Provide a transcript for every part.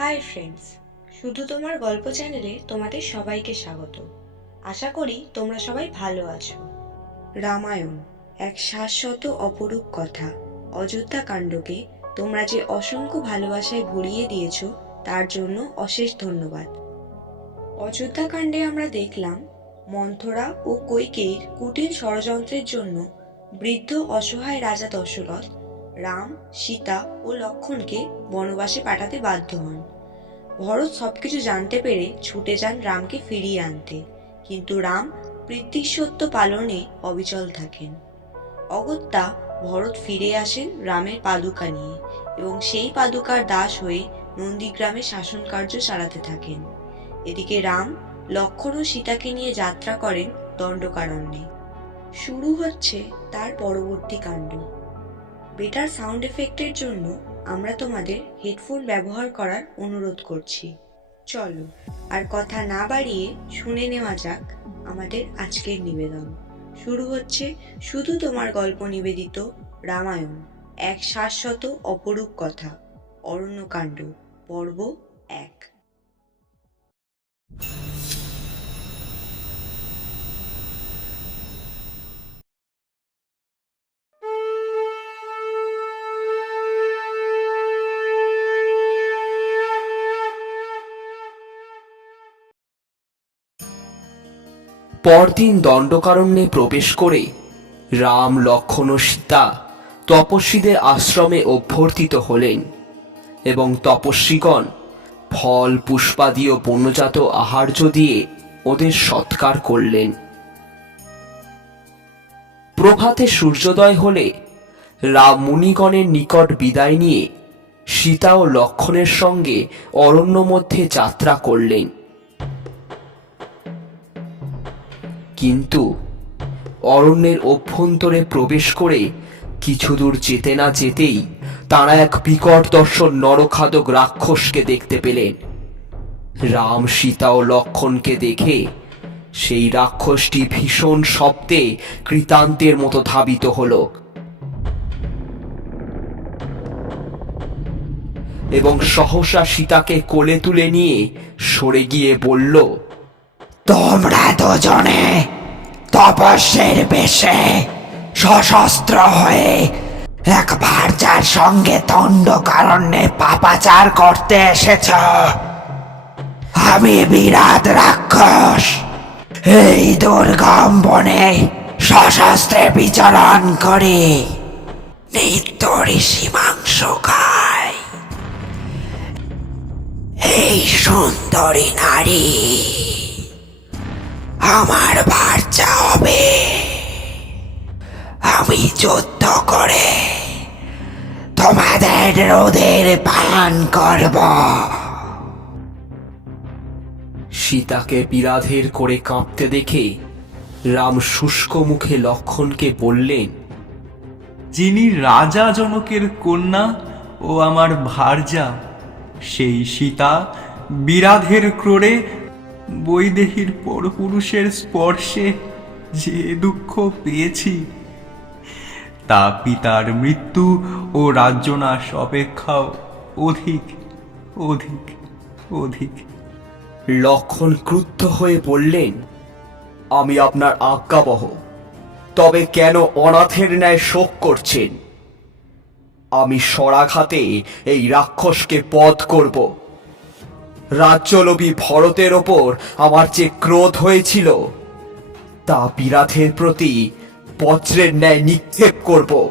Hi friends শুধু তোমার গল্প চ্যানেলে তোমাদের সবাইকে স্বাগত। আশা করি তোমরা সবাই ভালো আছো। রামায়ণ, এক শাশ্বত অপরূপ কথা। অযোধ্যা কাণ্ডকে তোমরা যে অসংখ্য ভালোবাসায় ভরিয়ে দিয়েছ, তার জন্য অশেষ ধন্যবাদ। অযোধ্যা কাণ্ডে আমরা দেখলাম, মন্থরা ও কৈকেয়ীর কুটিল ষড়যন্ত্রের জন্য বৃদ্ধ অসহায় রাজা দশরথ রাম, সীতা ও লক্ষণকে বনবাসে পাঠাতে বাধ্য হন। ভরত সবকিছু জানতে পেরে ছুটে যান রামকে ফিরিয়ে আনতে। কিন্তু রাম পিতৃসত্য পালনে অবিচল থাকেন। অগত্যা ভরত ফিরে আসেন রামের পাদুকা নিয়ে এবং সেই পাদুকার দাস হয়ে নন্দীগ্রামে শাসন কার্য থাকেন। এদিকে রাম লক্ষণ ও সীতাকে নিয়ে যাত্রা করেন দণ্ডকারণ্যে। শুরু হচ্ছে তার পরবর্তী কাণ্ড। বেটার সাউন্ড এফেক্টের জন্য আমরা তোমাদের হেডফোন ব্যবহার করার অনুরোধ করছি। চলো, আর কথা না বাড়িয়ে শুনে নেওয়া যাক আমাদের আজকের নিবেদন। শুরু হচ্ছে শুধু তোমার গল্প নিবেদিত রামায়ণ, এক শাশ্বত অপরূপ কথা, অরণ্যকাণ্ড, পর্ব এক। পরদিন দণ্ডকারণ্যে প্রবেশ করে রাম লক্ষণ ও সীতা তপস্বীদের আশ্রমে অভ্যর্থিত হলেন এবং তপস্বীগণ ফল পুষ্পাদীয় বন্যজাত আহার্য দিয়ে ওদের সৎকার করলেন। প্রভাতে সূর্যোদয় হলে রাম মুনিগণের নিকট বিদায় নিয়ে সীতা ও লক্ষণের সঙ্গে অরণ্য মধ্যে যাত্রা করলেন। কিন্তু অরণ্যের অভ্যন্তরে প্রবেশ করে কিছু দূর যেতে না যেতেই তারা এক বিকট দর্শন নরখাদক রাক্ষসকে দেখতে পেলেন। রাম, সীতা ও লক্ষণকে দেখে সেই রাক্ষসটি ভীষণ শব্দে কৃতান্তের মতো ধাবিত হলো। এবং সহসা সীতাকে কোলে তুলে নিয়ে সরে গিয়ে বলল তোমরা দুজনে তপস্যের বেশে সশস্ত্র হয়ে একবার যার সঙ্গে দণ্ড কারণে পাপাচার করতে এসেছ, আমি বিরাট রাক্ষস। এই দুর্গম বনে সশস্ত্রে বিচরণ করি। নিত্য ঋষি মাংস খাই এই সুন্দরী নারী আমার বাচ্চা হবে। আমি যুদ্ধ করে তোমাদের রোদের পান করব। সীতাকে বিরাধের করে কাঁপতে দেখে রাম শুষ্ক মুখে লক্ষণকে বললেন যিনি রাজা জনকের কন্যা ও আমার ভার্যা সেই সীতা বিরাধের ক্রোড়ে বৈদেহীর পরপুরুষের স্পর্শে যে দুঃখ পেয়েছি, তা পিতার মৃত্যু ও রাজ্যনাশ অপেক্ষাও অধিক অধিক অধিক। লক্ষণ ক্রুদ্ধ হয়ে বললেন, আমি আপনার আজ্ঞাবহ, তবে কেন অনাথের ন্যায় শোক করছেন? আমি সরাঘাতে এই রাক্ষসকে পথ করব। রাজ্যলোভী ভরতের ওপর আমার যে ক্রোধ হয়েছিল, তা বিরাধের প্রতি বজ্রের ন্যায় নিক্ষেপ করব।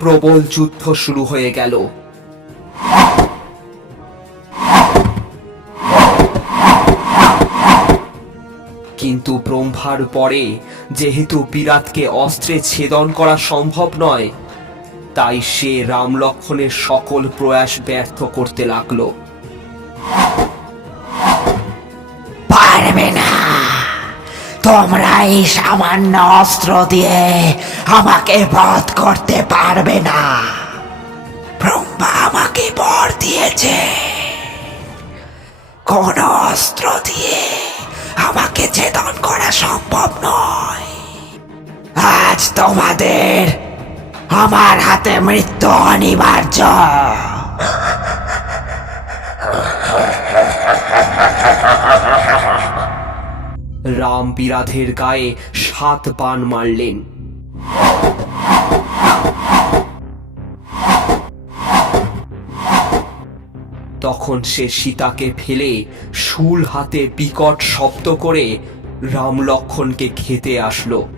প্রবল যুদ্ধ শুরু হয়ে গেল। কিন্তু ব্রহ্মার পরে যেহেতু বিরাটকে অস্ত্রে ছেদন করা সম্ভব নয়, তাই সে রাম লক্ষণের সকল প্রয়াস ব্যর্থ করতে লাগল। তোমরা এই সামান্য অস্ত্র দিয়ে আমাকে বধ করতে পারবে না। ব্রহ্মা আমাকে বর দিয়েছে। কোন অস্ত্র দিয়ে আমাকে ছেদন করা সম্ভব নয়। আজ তোমাদের আমার হাতে মৃত্যু অনিবার্য। রাম বিরাধের গায়ে সাত বান মারলেন। তখন সে সীতাকে ফেলে শুল হাতে বিকট শব্দ করে রাম লক্ষণকে খেতে আসলো।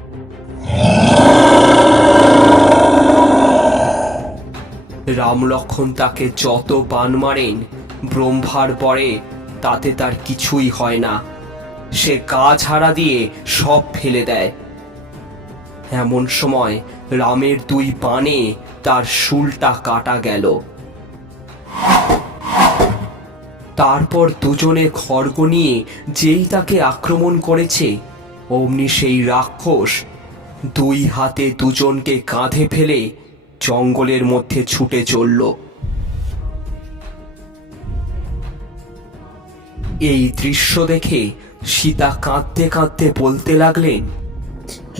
রাম লক্ষণ তাকে যত বান মারেন, ব্রহ্মার পরে তাতে তার কিছুই হয় না। সে গা ঝাড়া দিয়ে সব ফেলে দেয়। এমন সময় রামের দুই বানে তার শুলটা কাটা গেল। তারপর দুজনে খড়গ নিয়ে যেই তাকে আক্রমণ করেছে, অমনি সেই রাক্ষস দুই হাতে দুজনকে কাঁধে ফেলে জঙ্গলের মধ্যে ছুটে চলল। এই দৃশ্য দেখে সীতা কাঁদতে কাঁদতে বলতে লাগলেন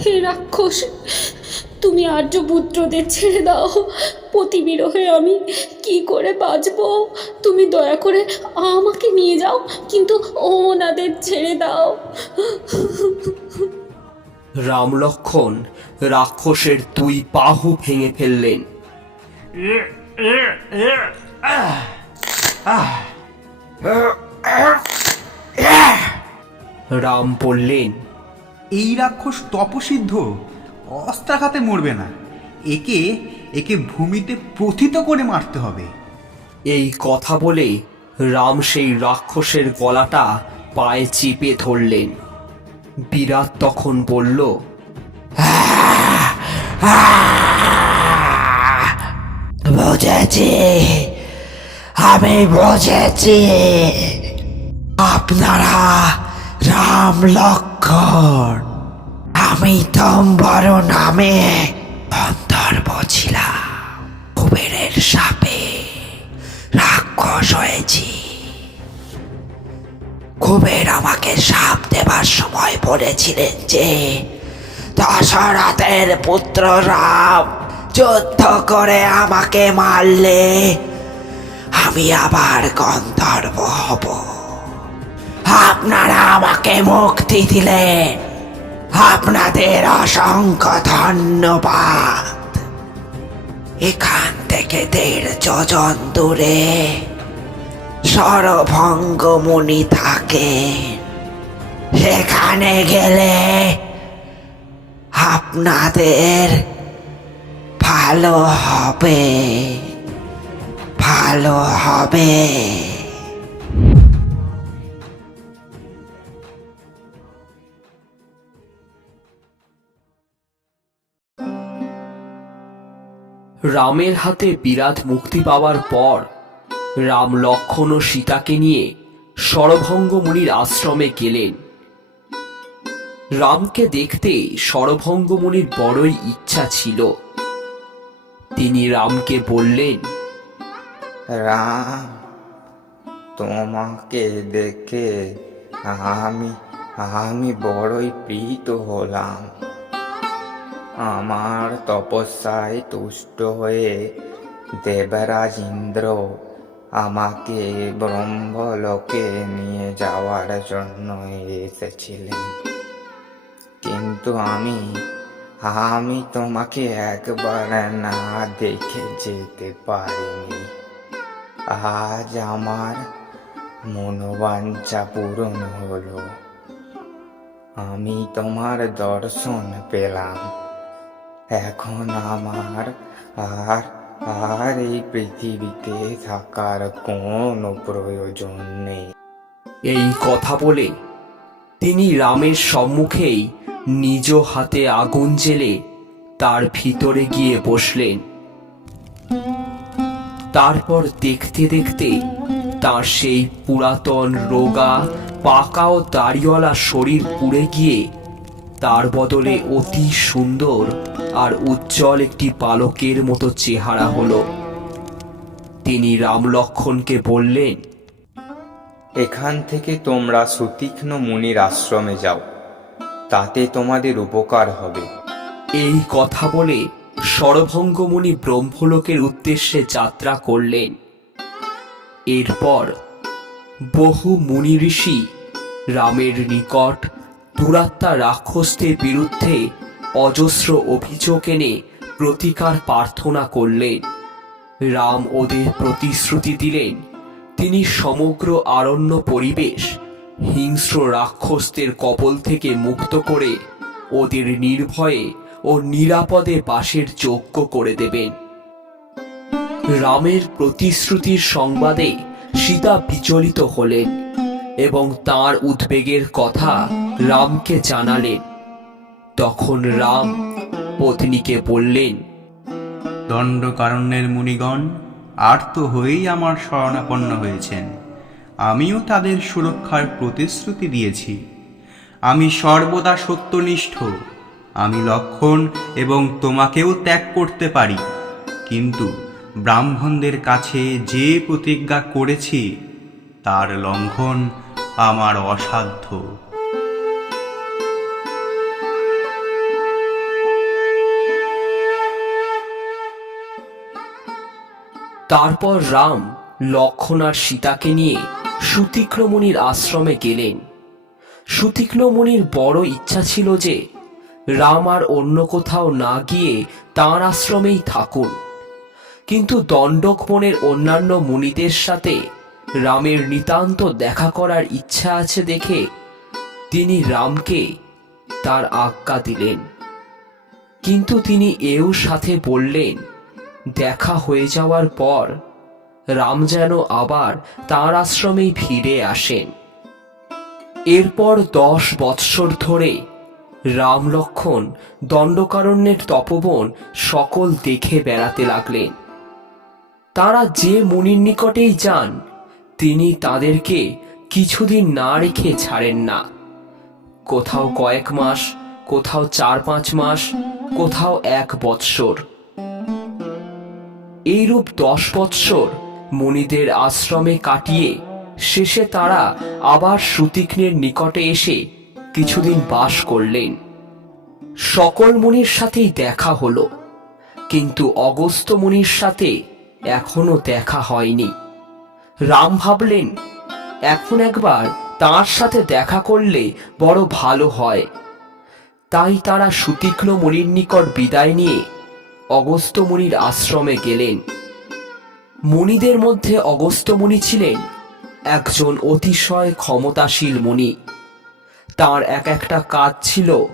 হে রাক্ষস তুমি আর্যপুত্রদের ছেড়ে দাও। পতিবির হয়ে আমি কি করে বাঁচবো? তুমি দয়া করে আমাকে নিয়ে যাও কিন্তু ওনাদের ছেড়ে দাও। রাম লক্ষণ রাক্ষসের দুই বাহু ভেঙে ফেললেন। রাম বললেন এই রাক্ষস তপসিদ্ধ অস্ত্রাঘাতে মরবে না। একে একে ভূমিতে প্রথিত করে মারতে হবে। এই কথা বলে রাম সেই রাক্ষসের গলাটা পায়ে চিপে ধরলেন। বিরাট তখন বলল বুঝেছি আমি বুঝেছি। আপনারা রাম লক্ষণ। আমি তোমার নামে গন্ধর্ব ছিলাম। কুবেরের সাপে রাক্ষস হয়েছি। কুবের আমাকে সাপ দেবার সময় বলেছিলেন যে, দশরথের পুত্র রাম যুদ্ধ করে আমাকে মারলে আমি আবার গন্ধর্ব হব। আপনারা আমাকে মুক্তি দিলেন আপনাদের অসংখ্য ধন্যবাদ। এখান থেকে দেড় যোজন দূরে সরভঙ্গ মুনি থাকে। সেখানে গেলে আপনাদের ভালো হবে। ভালো হবে। রামের হাতে বিরাট মুক্তি পাওয়ার পর, রাম লক্ষণ ও সীতাকে নিয়ে সরভঙ্গ মুনির আশ্রমে গেলেন। রামকে দেখতে সরভঙ্গ মুনির বড়ই ইচ্ছা ছিল। তিনি রামকে বললেন, রাম, তোমাকে দেখে আমি আমি বড়ই প্রীত হলাম। আমার তপস্যায় তুষ্ট হয়ে দেবরাজ ইন্দ্র আমাকে ব্রহ্মলোকে নিয়ে যাওয়ার জন্য এসেছিলেন। কিন্তু আমি আমি তোমাকে একবার না দেখে যেতে পারিনি। আজ আমার মনোবাঞ্ছা পূরণ হলো। আমি তোমার দর্শন পেলাম। এখন আমার আর আর এই পৃথিবীতে থাকার কোনো প্রয়োজন নেই। এই কথা বলে তিনি রামের সম্মুখেই নিজ হাতে আগুন জেলে তার ভিতরে গিয়ে বসলেন। তারপর দেখতে দেখতে তার সেই পুরাতন রোগা, পাকা ও দাড়িওয়ালা শরীর পুড়ে গিয়ে তার বদলে অতি সুন্দর আর উজ্জ্বল একটি পালকের মতো চেহারা হলো। তিনি রাম লক্ষণকে বললেন এখান থেকে তোমরা সুতীক্ষ্ণ মুনির আশ্রমে যাও তাতে তোমাদের উপকার হবে। এই কথা বলে সরভঙ্গমুনি ব্রহ্মলোকের উদ্দেশ্যে যাত্রা করলেন। এরপর বহু মুনি ঋষি রামের নিকট দুরাত্মা রাক্ষসদের বিরুদ্ধে অজস্র অভিযোগ এনে প্রতিকার প্রার্থনা করলেন। রাম ওদের প্রতিশ্রুতি দিলেন। তিনি সমগ্র আরণ্য পরিবেশ হিংস্র রাক্ষসদের কবল থেকে মুক্ত করে ওদের নির্ভয়ে ও নিরাপদে বাসের যোগ্য করে দেবেন। রামের প্রতিশ্রুতির সংবাদে সীতা বিচলিত হলেন এবং তার উদ্বেগের কথা রামকে জানালেন। তখন রাম পত্নীকে বললেন, দণ্ডকারণ্যের মুনিগণ, আর্ত হয়েই আমার শরণাপন্ন হয়েছেন। আমিও তাদের সুরক্ষার প্রতিশ্রুতি দিয়েছি। আমি সর্বদা সত্যনিষ্ঠ, আমি লক্ষণ এবং তোমাকেও ত্যাগ করতে পারি। কিন্তু ব্রাহ্মণদের কাছে যে প্রতিজ্ঞা করেছি, তার লঙ্ঘন আমার অসাধ্য। তারপর রাম লক্ষণ আর সীতাকে নিয়ে সুতীক্ষ্ণমণির আশ্রমে গেলেন। সুতীক্ষ্ণমণির বড় ইচ্ছা ছিল যে রাম আর অন্য কোথাও না গিয়ে তাঁর আশ্রমেই থাকুন। কিন্তু দণ্ডক বনের অন্যান্য মুনিদের সাথে রামের নিতান্ত দেখা করার ইচ্ছা আছে দেখে তিনি রামকে তার আজ্ঞা দিলেন। কিন্তু তিনি এও সাথে বললেন দেখা হয়ে যাওয়ার পর রাম যেন আবার তাঁর আশ্রমেই ফিরে আসেন। এরপর দশ বৎসর ধরে রাম লক্ষণ দণ্ডকারণ্যের তপবন সকল দেখে বেড়াতে লাগলেন। তারা যে মুনির নিকটেই যান, তিনি তাদেরকে কিছুদিন না রেখে ছাড়েন না। কোথাও কয়েক মাস, কোথাও চার পাঁচ মাস, কোথাও এক বৎসর। এইরূপ দশ বৎসর মুনিদের আশ্রমে কাটিয়ে শেষে তারা আবার সুতীক্ষ্ণের নিকটে এসে কিছুদিন বাস করলেন। সকল মুনির সাথেই দেখা হলো, কিন্তু অগস্ত মুনির সাথে এখনও দেখা হয়নি। রাম ভাবলেন, এখন একবার তার সাথে দেখা করলে বড় ভালো হয়। তাই তারা সুতীক্ষ্ণ মুনির নিকট বিদায় নিয়ে অগস্ত মুনির আশ্রমে গেলেন। মুনিদের মধ্যে অগস্ত মুনি ছিলেন একজন অতিশয় ক্ষমতাশীল মুনি। তার এক একটা কাজ ছিল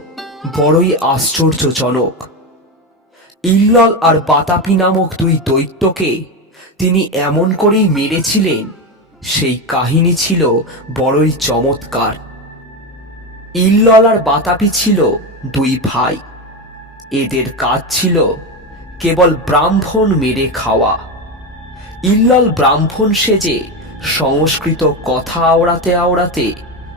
বড়ই আশ্চর্যজনক। ইল্লল আর বাতাপি নামক দুই দৈত্যকে তিনি এমন করেই মেরেছিলেন, সেই কাহিনী ছিল বড়ই চমৎকার। ইল্লল আর বাতাপি ছিল দুই ভাই। এদের কাজ ছিল কেবল ব্রাহ্মণ মেরে খাওয়া। ইল্লাল ব্রাহ্মণ সেজে সংস্কৃত কথা আওড়াতে আওড়াতে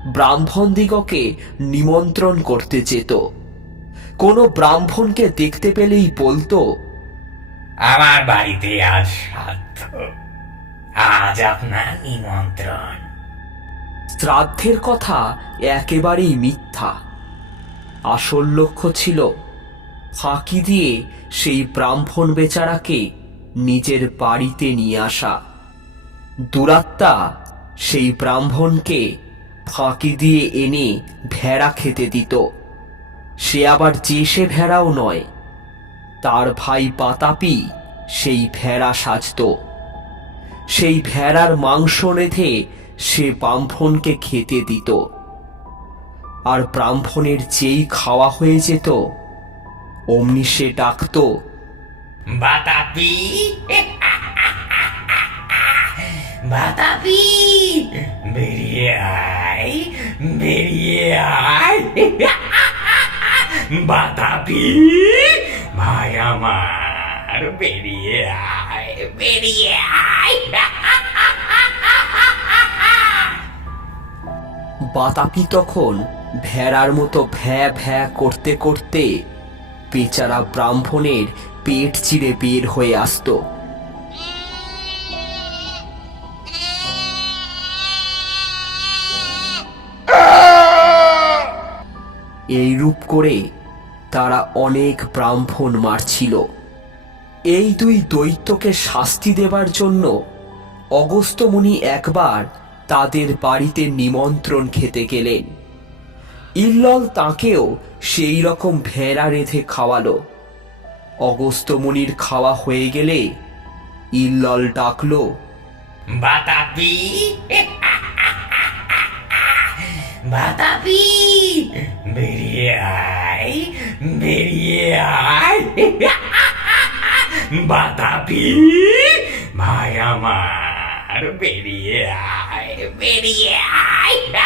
ব্রাহ্মণ দিগকে নিমন্ত্রণ করতে যেত। কোনো ব্রাহ্মণকে দেখতে পেলেই বলতো আমার বাড়িতে আজ সাধ্য আজ আপনার নিমন্ত্রণ। শ্রাদ্ধের কথা একেবারেই মিথ্যা। আসল লক্ষ্য ছিল ফাঁকি দিয়ে সেই ব্রাহ্মণ বেচারাকে নিজের বাড়িতে নিয়ে আসা। দুরাত্মা সেই ব্রাহ্মণকে ফাঁকি দিয়ে এনে ভেড়া খেতে দিত। সে আবার যে সে ভেড়াও নয়, তার ভাই পাতাপি সেই ভেড়া সাজত। সেই ভেড়ার মাংস রেধে সে ব্রাহ্মণকে খেতে দিত। আর ব্রাহ্মণের যেই খাওয়া হয়ে যেত অমনি সে ডাকত বাতাপি। বাতাপি বেরিয়ে আয় বেরিয়ে আয়। বাতাপি ভাই আমার বেরিয়ে আয় বেরিয়ে আয়। বাতাপি তখন ভেড়ার মতো ভ্যা ভ্যা করতে করতে বেচারা ব্রাহ্মণের পেট চিরে বের হয়ে আসতো। এই রূপ করে তারা অনেক ব্রাহ্মণ মারছিল। এই দুই দৈত্যকে শাস্তি দেবার জন্য অগস্ত্যমুনি একবার তাদের বাড়িতে নিমন্ত্রণ খেতে গেলেন। ইল্লল তাকেও সেই রকম ভেড়া রেঁধে খাওয়ালো। অগস্ত্যমুনির খাওয়া হয়ে গেলে ইল্লল ডাকলো, বাতাপি। বাতাপি, বেরিয়ে আয় বেরিয়ে আয়। বাতাপি, ভাই আমার, বেরিয়ে আয় বেরিয়ে আয়।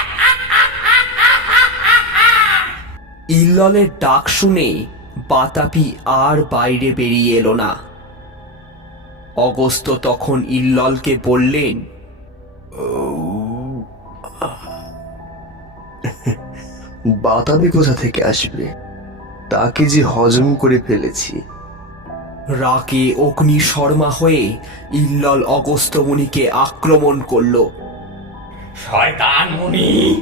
ইল্ললের ডাক শুনে বাতাপি আর বাইরে বেরিয়ে এলো না। অগস্ত্য তখন ইল্ললকে বললেন বাতাবি কোথা থেকে আসবে? তাকে যে হজম করে ফেলেছি। রাকে অগ্নি শর্মা হয়ে ইল্লল অগস্ত্যমুনিকে আক্রমণ করল। শয়তান মুনি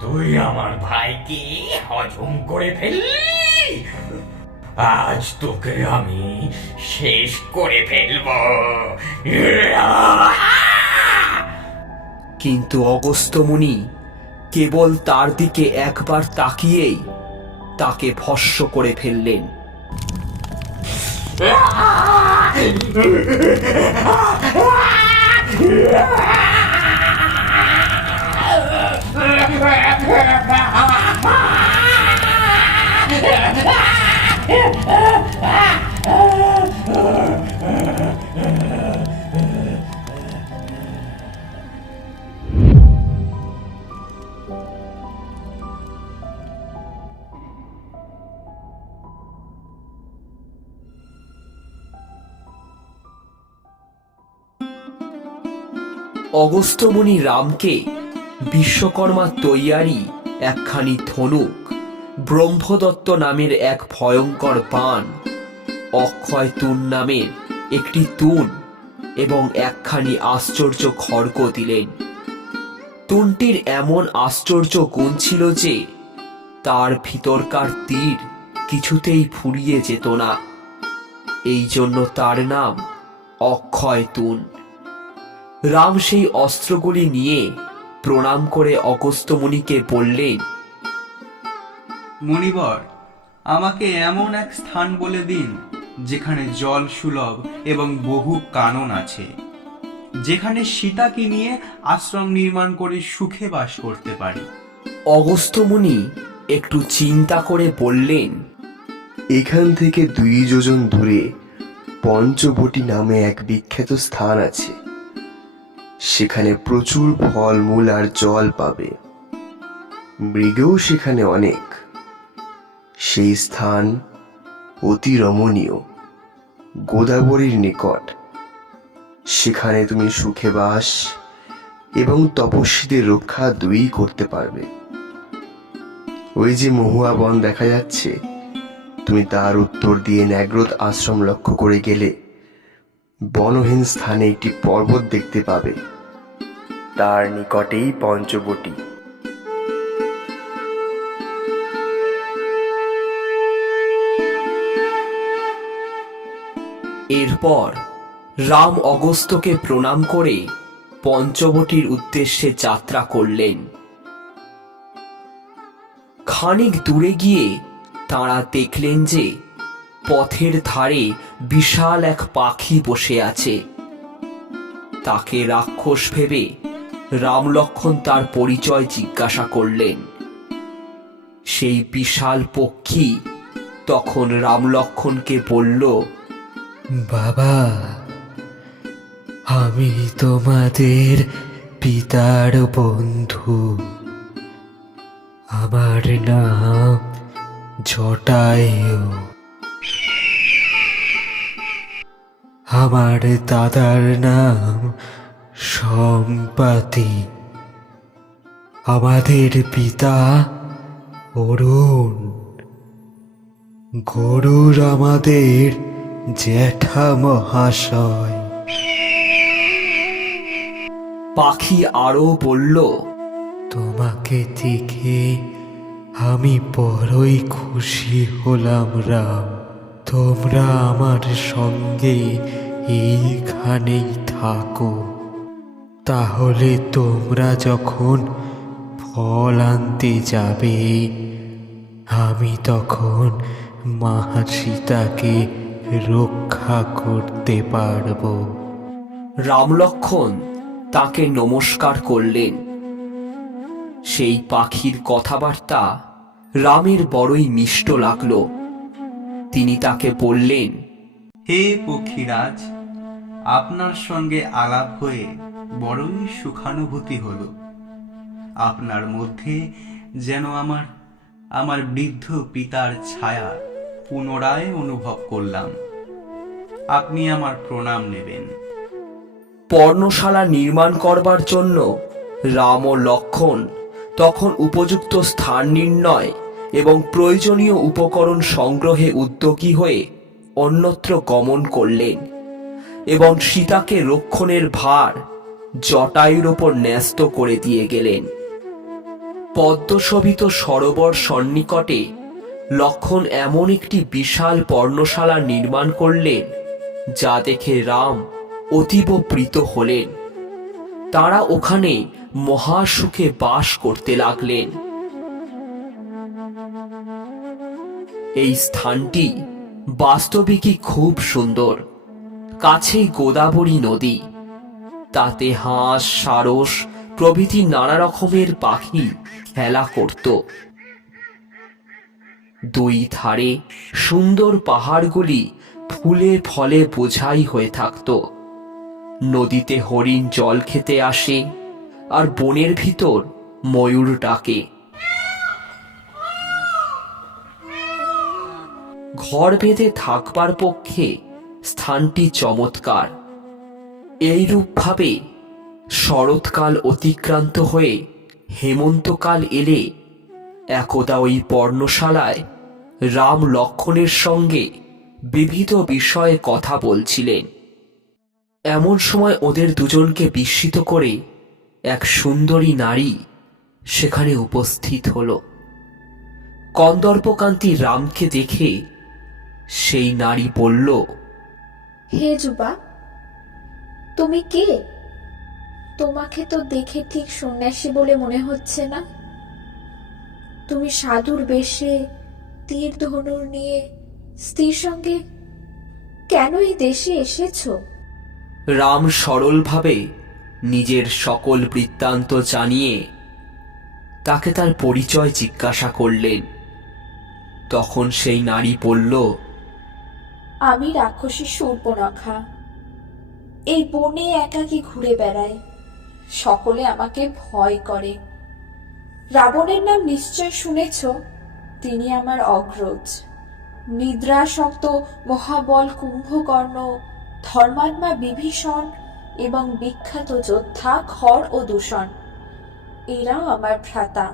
তুই আমার ভাইকে হজম করে ফেললি? আজ তোকে আমি শেষ করে ফেলব। কিন্তু অগস্ত্যমুনি কেবল তার দিকে একবার তাকিয়েই তাকে ভস্য করে ফেললেন। অগস্ত্যমুনি রামকে বিশ্বকর্মা তৈয়ারি একখানি ধনুক ব্রহ্মদত্ত নামের এক ভয়ঙ্কর বাণ অক্ষয় তুন নামের একটি তুন এবং একখানি আশ্চর্য খড়গ দিলেন। তুনটির এমন আশ্চর্য গুণ ছিল যে, তার ভিতরকার তীর কিছুতেই ফুরিয়ে যেত না। এই জন্য তার নাম অক্ষয় তুন। রাম সেই অস্ত্রগুলি নিয়ে প্রণাম করে অগস্ত্যমুনিকে বললেন মণিবর আমাকে এমন এক স্থান বলে দিন যেখানে জল সুলভ এবং বহু কানন আছে যেখানে সীতাকে নিয়ে আশ্রম নির্মাণ করে সুখে বাস করতে পারি। অগস্ত্যমুনি একটু চিন্তা করে বললেন এখান থেকে দুই যোজন দূরে পঞ্চবটি নামে এক বিখ্যাত স্থান আছে। সেখানে প্রচুর ফলমূল আর জল পাবে। মৃগেও সেখানে অনেক। সেই স্থান অতি রমণীয় গোদাবরীর নিকট। সেখানে তুমি সুখে বাস এবং তপস্বীদের রক্ষা দুই করতে পারবে। ওই যে মহুয়া বন দেখা যাচ্ছে, তুমি তার উত্তর দিয়ে ন্যাগ্রত আশ্রম লক্ষ্য করে গেলে বনহীন স্থানে একটি পর্বত দেখতে পাবে। তার নিকটেই পঞ্চবটি। এরপর রাম অগস্ত্যকে প্রণাম করে পঞ্চবটির উদ্দেশ্যে যাত্রা করলেন। খানিক দূরে গিয়ে তাঁরা দেখলেন যে পথের ধারে বিশাল এক পাখি বসে আছে। তাকে রাক্ষস ভেবে রাম লক্ষণ তার পরিচয় জিজ্ঞাসা করলেন। সেই বিশাল পক্ষী তখন রাম লক্ষণকে বলল, বাবা, আমি তোমাদের পিতার বন্ধু। আমার নাম জটায়ু আমার দাদার নাম সম্পাতি। আমাদের পিতা অরুণ। গরুর আমাদের জ্যাঠা মহাশয়। পাখি আরও বলল তোমাকে দেখে আমি বড়ই খুশি হলাম রাম। তোমরা আমার সঙ্গে এইখানেই থাকো। তাহলে তোমরা যখন ফল আনতে যাবে, আমি তখন মা সীতাকে রক্ষা করতে পারব। রামলক্ষণ তাকে নমস্কার করলেন। সেই পাখির কথাবার্তা রামের বড়ই মিষ্ট লাগল। তিনি তাকে বললেন হে পক্ষীরাজ আপনার সঙ্গে আলাপ হয়ে বড়ই সুখানুভূতি হলো। আপনার মধ্যে যেন আমার আমার বৃদ্ধ পিতার ছায়া পুনরায় অনুভব করলাম। আপনি আমার প্রণাম নেবেন। পর্ণশালা নির্মাণ করবার জন্য রাম ও লক্ষণ তখন উপযুক্ত স্থান নির্ণয় এবং প্রয়োজনীয় উপকরণ সংগ্রহে উদ্যোগী হয়ে অন্যত্র গমন করলেন এবং সীতাকে রক্ষণের ভার জটায়ুর ওপর ন্যস্ত করে দিয়ে গেলেন। পদ্মশোভিত সরোবর সন্নিকটে লক্ষণ এমন একটি বিশাল পর্ণশালা নির্মাণ করলেন, যা দেখে রাম অতীব প্রীত হলেন। তারা ওখানে মহাসুখে বাস করতে লাগলেন। এই স্থানটি বাস্তবিকই খুব সুন্দর। কাছেই গোদাবরী নদী। তাতে হাঁস, সারস প্রভৃতি নানা রকমের পাখি খেলা করত। দুই ধারে সুন্দর পাহাড়গুলি ফুলে ফলে বোঝাই হয়ে থাকতো। নদীতে হরিণ জল খেতে আসে আর বনের ভিতর ময়ূর ডাকে। ঘর বেঁধে থাকবার পক্ষে স্থানটি চমৎকার। এইরূপভাবে শরৎকাল অতিক্রান্ত হয়ে হেমন্তকাল এলে একদা ওই পর্ণশালায় রাম লক্ষণের সঙ্গে বিবিধ বিষয়ে কথা বলছিলেন। এমন সময় ওদের দুজনকে বিস্মিত করে এক সুন্দরী নারী সেখানে উপস্থিত হল। কন্দর্পকান্তি রামকে দেখে সেই নারী বলল হে যুবা তুমি কে? তোমাকে তো দেখে ঠিক সন্ন্যাসী বলে মনে হচ্ছে না। তুমি সাধুর বেশে তীর ধনুর নিয়ে স্ত্রীর সঙ্গে কেন এই দেশে এসেছ? রাম সরলভাবে নিজের সকল বৃত্তান্ত জানিয়ে তাকে তার পরিচয় জিজ্ঞাসা করলেন। তখন সেই নারী বলল আমি রাক্ষসী সূর্পনখা। এই বনে একাকী ঘুরে বেড়াই। সকলে আমাকে ভয় করে। রাবণের নাম নিশ্চয় শুনেছ? তিনি আমার অগ্রজ। নিদ্রাসক্ত মহাবল কুম্ভকর্ণ, ধর্মাত্মা বিভীষণ এবং বিখ্যাত যোদ্ধা খর ও দূষণ, এরাও আমার ভ্রাতা।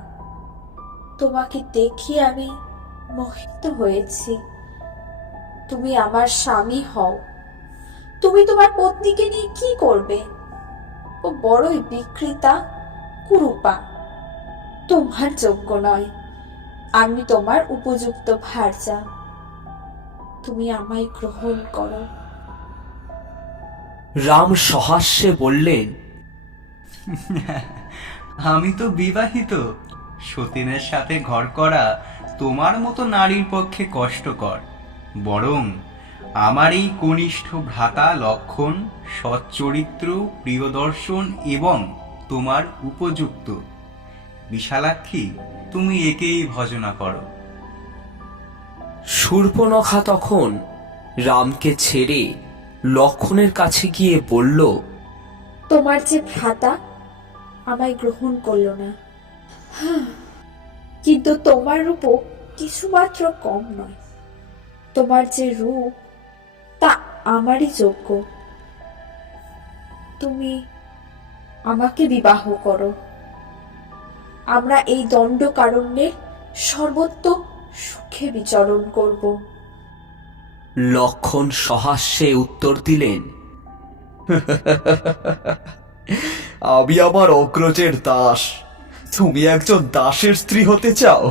তোমাকে দেখি আমি মোহিত হয়েছি। তুমি আমার স্বামী হও। তুমি তোমার পত্নীকে নিয়ে কি করবে? ও বড়ই বিকৃতা কুরুপা। তোমার যোগ্য নয়। আমি তোমার উপযুক্ত ভার্যা। তুমি আমায় গ্রহণ করো। রাম সহাস্যে বললেন আমি তো বিবাহিত। সতীনের সাথে ঘর করা তোমার মতো নারীর পক্ষে কষ্টকর। বরং আমার এই কনিষ্ঠ ভ্রাতা লক্ষণ সচ্চরিত্র প্রিয়দর্শন এবং তোমার উপযুক্ত। বিশালাক্ষী তুমি একেই ভজনা করো। শূর্পনখা তখন রামকে ছেড়ে লক্ষণের কাছে গিয়ে বলল তোমার যে ভ্রাতা আমায় গ্রহণ করল না। হাঁ, কিন্তু তোমার রূপও কিছুমাত্র কম নয়। তোমার যে রূপ, তা আমারই যোগ্য। তুমি আমাকে বিবাহ করো। আমরা এই দণ্ড কারণ্যের সর্বত্র সুখে বিচরণ করব। লক্ষণ সহাস্যে উত্তর দিলেন, আমি আমার অগ্রজের দাস। তুমি একজন দাসের স্ত্রী হতে চাও।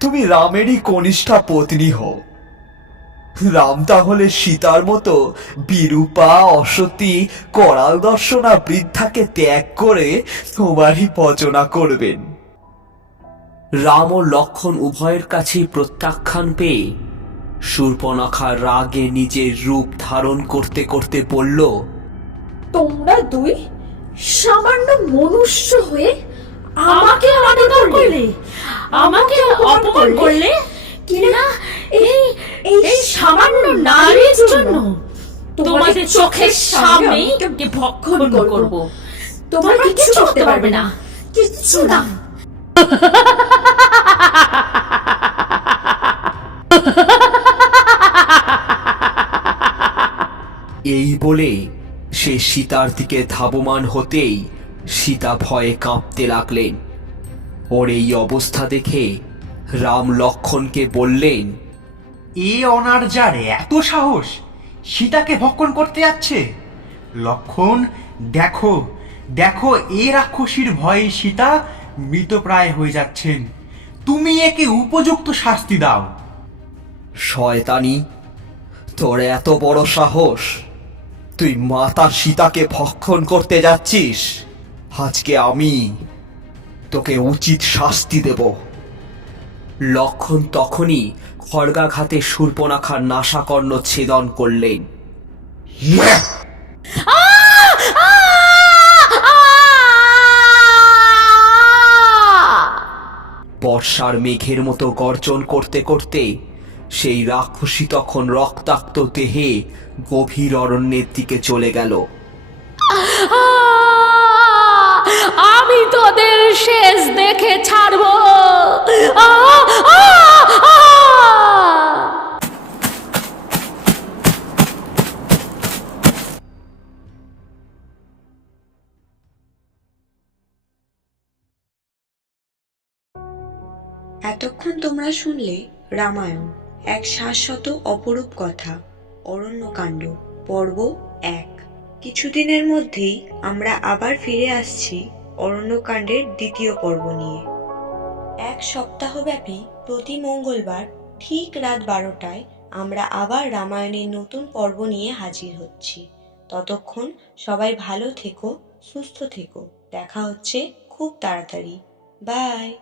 তুমি রামেরই কনিষ্ঠা পত্নী হও। রাম তাহলে সীতার মতো বিরূপা, অসতী, করাল দর্শনা বৃদ্ধাকে ত্যাগ করে তোমারই ভজনা করবেন। রাম ও লক্ষণ উভয়ের কাছেই প্রত্যাখ্যান পেয়ে শূর্পণখা রাগে নিজের রূপ ধারণ করতে করতে বলল, তোমরা দুই সামান্য মনুষ্য হয়ে আমাকে অপমান করলে? আমাকে অপমান করলে? কিনা? এই এই সামান্য নারীর জন্য তোমাদের চোখের সামনেই তোকে ভক্ষণ করব। তোমরা কিচ্ছু করতে পারবে না। কিচ্ছু না। এই বলে সে সীতার দিকে ধাবমান হতেই সীতা ভয়ে কাঁপতে লাগলেন। ওর এই অবস্থা দেখে রাম লক্ষণকে বললেন এ অনার যার এত সাহস সীতাকে ভক্ষণ করতে যাচ্ছে? লক্ষণ দেখো দেখো এ রাক্ষসীর ভয়ে সীতা মৃতপ্রায় হয়ে যাচ্ছেন। তুমি একে উপযুক্ত শাস্তি দাও। শয়তানি তোর এত বড় সাহস তুই মাতা সীতাকে ভক্ষণ করতে যাচ্ছিস? আজকে আমি তোকে উচিত শাস্তি দেব। লক্ষণ তখনই খড়গাঘাতে শূর্পণাখার নাসাকর্ণ ছেদন করলেন। বর্ষার মেঘের মতো গর্জন করতে করতে সেই রাক্ষসী তখন রক্তাক্ত দেহে গভীর অরণ্যের দিকে চলে গেল। আমি তোদের তোমরা শুনলে রামায়ণ, এক শাশ্বত অপরূপ কথা, অরণ্যকাণ্ড, পর্ব এক। কিছুদিনের মধ্যেই আমরা আবার ফিরে আসছি অরণ্যকাণ্ডের দ্বিতীয় পর্ব নিয়ে। এক সপ্তাহব্যাপী প্রতি মঙ্গলবার ঠিক রাত বারোটায় আমরা আবার রামায়ণের নতুন পর্ব নিয়ে হাজির হচ্ছি। ততক্ষণ সবাই ভালো থেকো, সুস্থ থেকো। দেখা হচ্ছে খুব তাড়াতাড়ি। বাই!